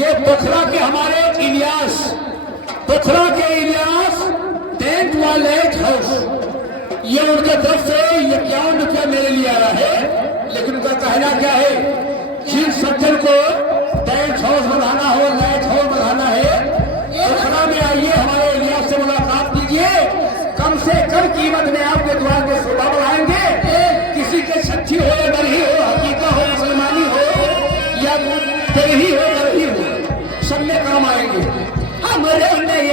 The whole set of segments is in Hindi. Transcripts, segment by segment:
ये पोखरा के हमारे इलियास, पोखरा के इलियास टेंट व लाइट हाउस, ये उनके तरफ से 51 रुपया मेरे लिए आ रहा है। लेकिन उनका कहना क्या है, जिस सज्जन को टेंट हाउस बनाना हो, लाइट हाउस बनाना है, पोखरा में आइए, हमारे इलियास से मुलाकात कीजिए। कम से कम कीमत में आपके द्वार में शोभा बढ़ाएंगे। किसी के सच्ची हो या दरही हो, हकीका हो मुसलमानी हो या दरही हो दरही हो, सब में काम आएंगे। हमारे नए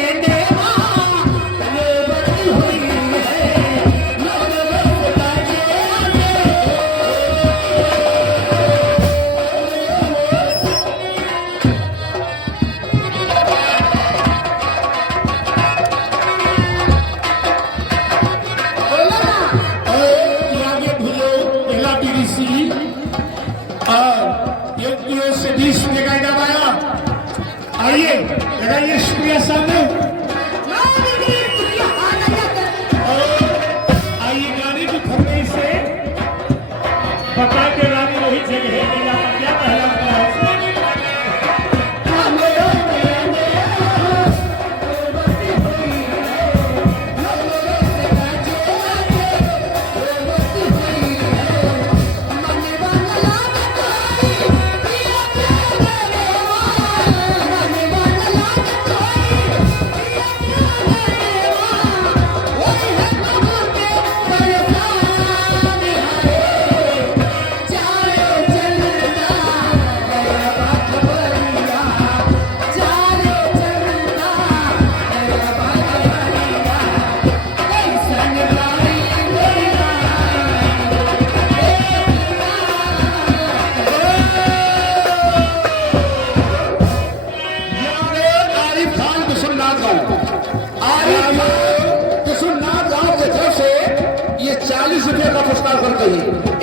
आइए लगाइए शुक्रिया सामने। आइए गाने की फरमाइश से बता के रानी वही जगह है, क्या कहलाता है।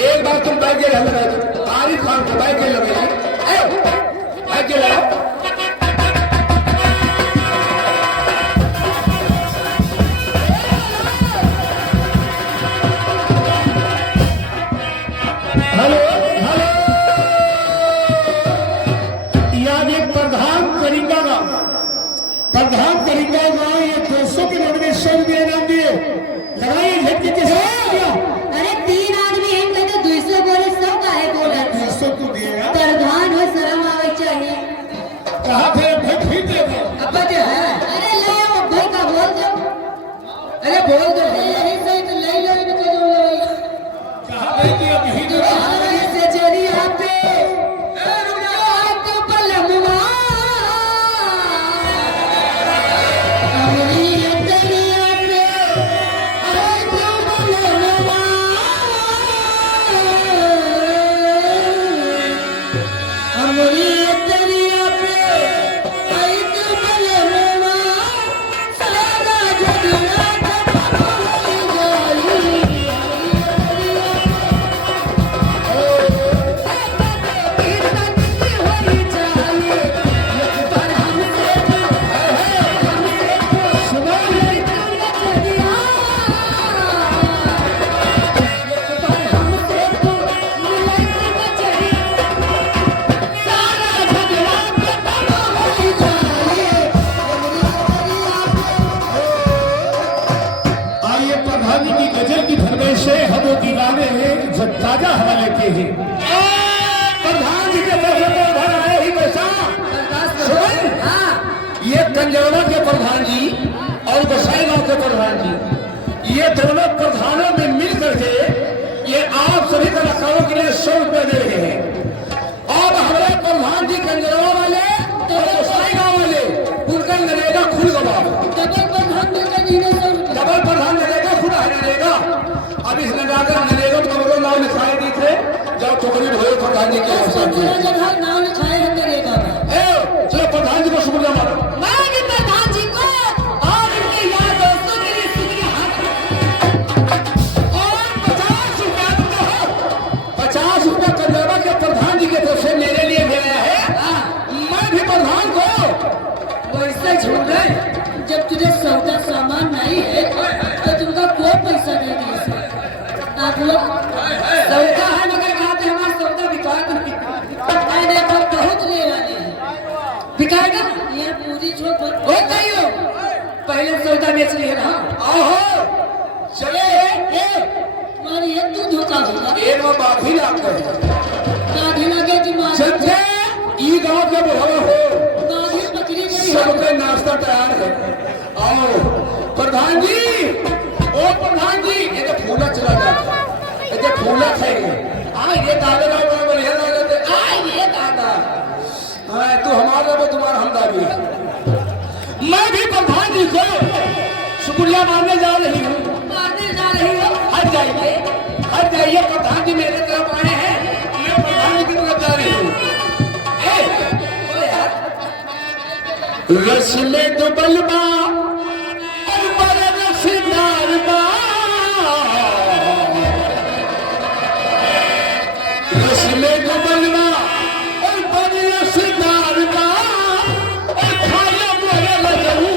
एक बार तुम बैठ गए, आरिफ खान को बैठ गए लगे, बैठ गए। हेलो हेलो, यहाँ एक प्रधान करिंगा गाँव, प्रधान करिंगा गाँव, ये 200 के नोट में 100 रुपया इनाम दिए। लगाइए झटके के साथ। प्रधान हो, शर्म आवे चाहिए। कहा थे भाई दे दो। अब जो है, अरे ले आओ भाई का बोल दो, अरे बोल दो यही सही तो ले लो, इनको जो ले कहा भाई कि अभी दो से चली आते तो पलमुआ अमरी तेरी आते आई तो पलमुआ अमरी तेरी आते आई तो पलमुआ सारा जगना से हम वो गाने जो ताजा हवा लेते हैं। प्रधान जी के तरफ से तो आए ही वैसा ये कंजौला के प्रधान जी और गोसाई गांव के प्रधान जी, ये दोनों प्रधानों में मिल करके ये आप सभी कलाकारों के लिए 100 रुपये दे रहे हैं। और हमारे प्रधान जी कंजौला वाले और गोसाई गांव वाले उनका नरेगा खुल गवा, डबल प्रधान नरेगा खुद नरेगा। अब इस नरेगा कमरों नाम लिखाए दी थे, जब टोकरी हुए प्रधान जी के नाम लिखाए हैं नरेगा में। चलो प्रधान जी को शुक्रिया मारो। प्रधान जी को और इनके यार दोस्तों के लिए शुक्रिया। और 50 रुपया तो है, 50 रुपया कंजौला के प्रधान जी के तरफ से मेरे लिए दे रहा है। मैं भी प्रधान को वैसे झूठ है, जब तुझे सौदा सामान नहीं है तो तुमको कोई पैसा नहीं दे सकता। आप लोग सौदा है मगर कहते हमारा सौदा बिका नहीं। मैंने तो बहुत ले वाले हैं। सौदा बेच लिए ना आहो चले तुम्हारी एक तू धोखा होगा एक में बाधी लाग गए दादी लगे कि माँ चलते ई गांव जब हो दादी बकरी नहीं है सबके नाश्ता तैयार है आओ प्रधान जी ओ प्रधान जी ये तो फूला चला जाता ये तो फूला खाएंगे ये दादा का बड़ा बढ़िया लगा ये दादा तू हमारा वो तुम्हारा हमदारी है मैं भी प्रधान जी को शुक्रिया मानने जा रही हूँ मारने जा रही हो हट जाइए प्रधान जी मेरे तरफ आए हैं मैं प्रधान जी की तरफ जा रही हूँ रस में तो बलबा और बड़ा रसदार बा रस में तो बलबा और बड़ा रसदार बा और खाया बड़ा लगू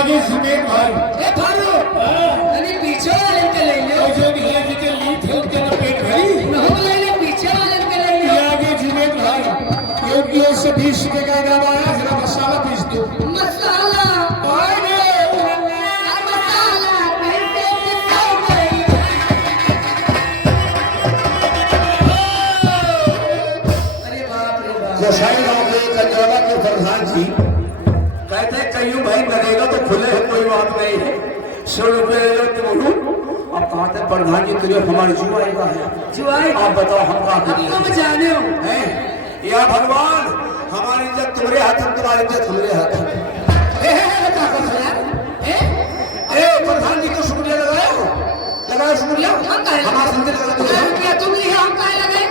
आगे सुमेर भाई फारो अरे पीछे वाले के ले लो जो भैया जी के ली थे उनके पेट भरी हम ले लो पीछे वाले के ले लो आगे सुमेर भाई योगियों से 20 रुपए का इनाम आया जरा मसाला पीस दो मसाला मसाला कैसे पिसाओ गई अरे बाप रे बाप गोसाई गांव के कंजरवा के प्रधान जी कहते हैं कहीं भाई मरेगा तो खुले है कोई बात नहीं है 100 रुपये ले लो तुम बोलू अब कहते हैं प्रधान जी करिए हमारे जुआएगा है जुआई आप बताओ हम क्या करिए तुम जाने हो हैं या भगवान हमारी इज्जत तुम्हारे हाथ में तुम्हारी इज्जत हमारे हाथ में प्रधान जी को शुक्रिया लगाया शुक्रिया हमारा संदेश लगा तुम नहीं हम काहे लगे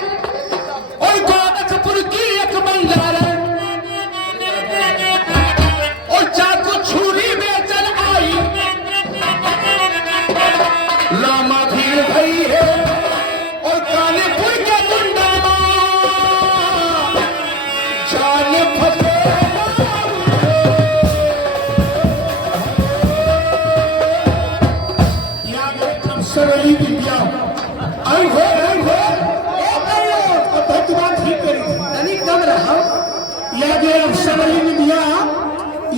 और गोरखपुर की एक बंजारा और चाकू छुरी में चल आई लामा भीड़ भई है और कानपुर के गुंडा जान फसे अफसर अली विद्या आई हो तुम्हारा ठीक करी थी तनी कम रहा या जो अफसर अली ने दिया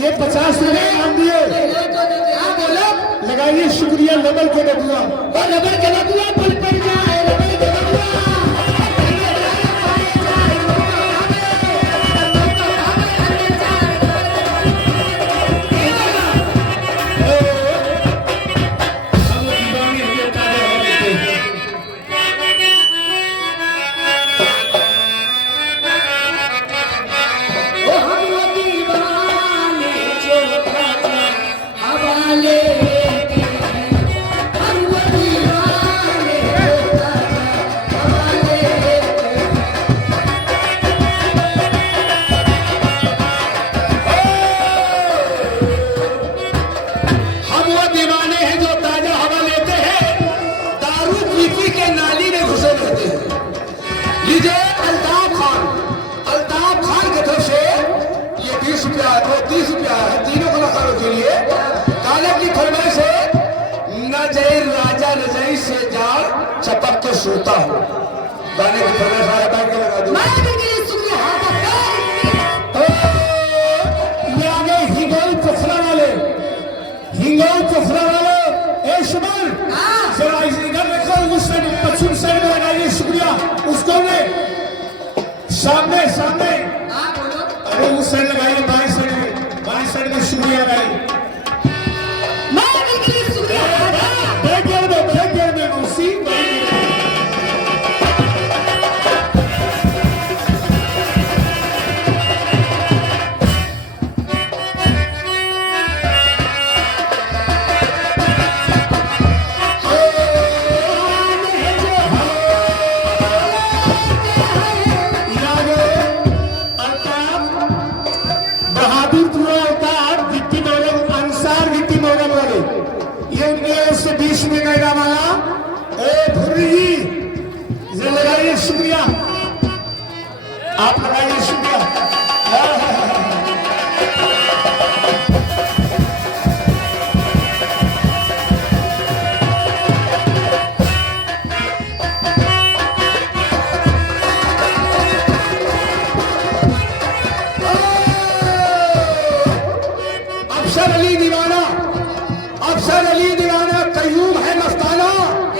ये 50 रुपए इनाम दिए हाँ बोलो लगाइए शुक्रिया लेवल के बदुआ और रबड़ के बदुआ पल पड़ जाए रबड़ के बदुआ चपक के सोता हूँ गाने की फरमाइश आया बैठ के लगा दूँ ये आगे हिंगोल चफरा वाले ए शुमर जरा इधर देखो उस साइड पश्चिम साइड में लगाइए शुक्रिया उसको ने सामने अरे उस साइड लगाइए बाएं साइड में शुक्रिया लगाइए आप लगाइए शुक्रिया। अफसर अली दीवाना, अफसर अली दीवाना कयूम है मस्ताना,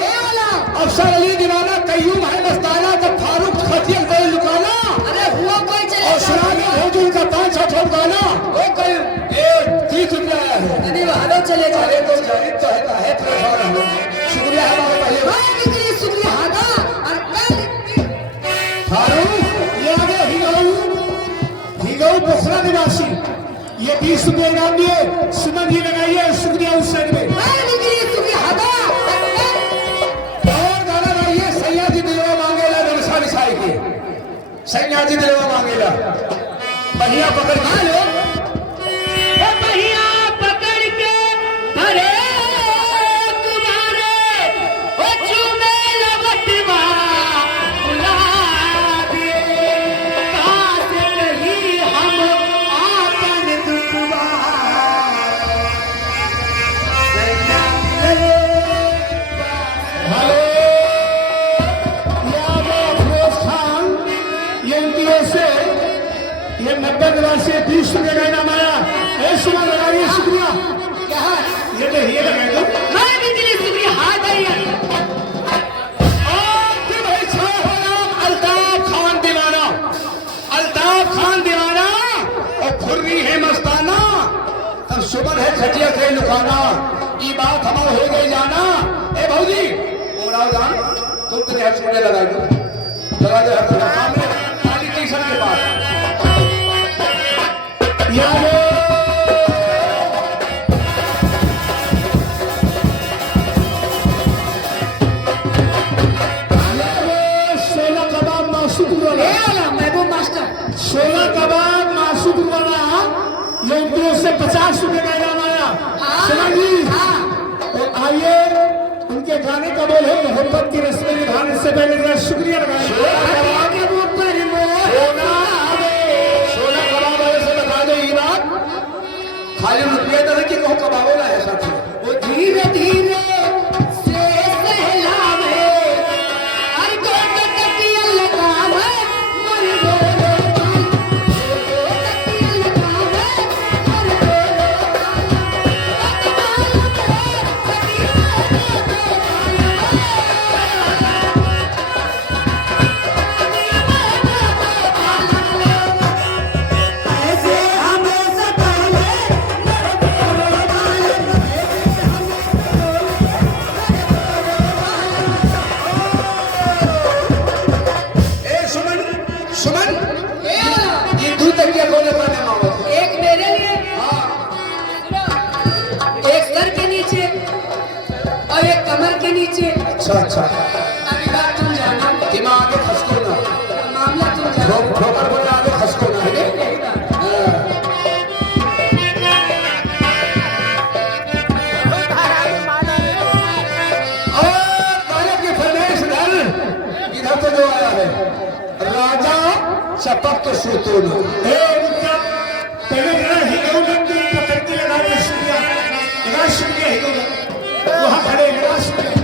ये वाला। अफसर अली दीवाना कयूम है मस्ताना, तो फारूक खतियत गए लुकाना, अरे हुआ कोई चले और सुनागे हुजूर का 5-6 गाना। वो कल ये 30 रुपया आया है। नहीं हालो चले जा। अरे तो गरीब तो है परेशान हम लोग। शुक्रिया है हमारे पहले भाई बिजली शुक्रिया हादा और कल फारूक ये आगे हिगौ पोखरा निवासी, ये 20 रुपये इनाम दिए। सुमन जी लगाइए शुक्रिया उस साइड में। भाई बिजली शुक्रिया हादा और गाना गाइए सैयाजी दिलवा मांगेला नरसा निसाई के, सैयाजी दिलवा मांगेला। बढ़िया पकड़ खा लो। बढ़िया पकड़ के भरे तुम्हारे ओ चूमे लगतवा गुलाबी काश कहीं हम आपन दुखवा हेलो, ये आगे अफरोज खान, ये उनकी ओर से ये 90 निवासी 20 रुपये का इनाम आया। ए सुमन लगाइए शुक्रिया। क्या ये देखिए लगाइए। मैं बिजली शुक्रिया हाथ आई आपके भाई साहब हो नाम अल्ताफ खान दीवाना, अल्ताफ खान दीवाना और खुर्री है मस्ताना, तब सुमन है खटिया के लुकाना। ये बात हमारा हो गई जाना। ए भौजी उमराव जान तुम तो नहीं सुनने लगा दे हर तरफ सामने काली टी-शर्ट के पास यार। सोला कबाब मासूद वाला, महबूब मास्टर सोला कबाब मासूद वाला, ये उनकी ओर से 50 रुपये का इनाम आया। सुमन जी और आइए उनके गाने का बोल है मोहब्बत की रस्में निभाने से पहले जरा शुक्रिया लगाएं। सोना कबाब वाले से बता दो ये बात, खाली रुपया तो कि कहूँ कबाबो ना है साथी। वो धीरे धीरे से सहलावे हर को तकिया लगावे मर रो तकिया लगावे मर रो ऐसे हमें सतावे ए सुमन, सुमन ये दूध तकिया कोने पाने मांगो। एक मेरे लिए एक सर के नीचे और एक कमर के नीचे। अच्छा अच्छा अभी बात तुम जानो, दिमाग आगे खसको ना, मामला तुम जानो। ठोकर बोले आगे खसको ना है। इधर तो जो आया है राजा चपक तो सूतो ना। ए उनका पहले जरा हिगो में पकड़ के लगा के शुक्रिया, लगा शुक्रिया हिगो में वहाँ खड़े लगा शुक्रिया।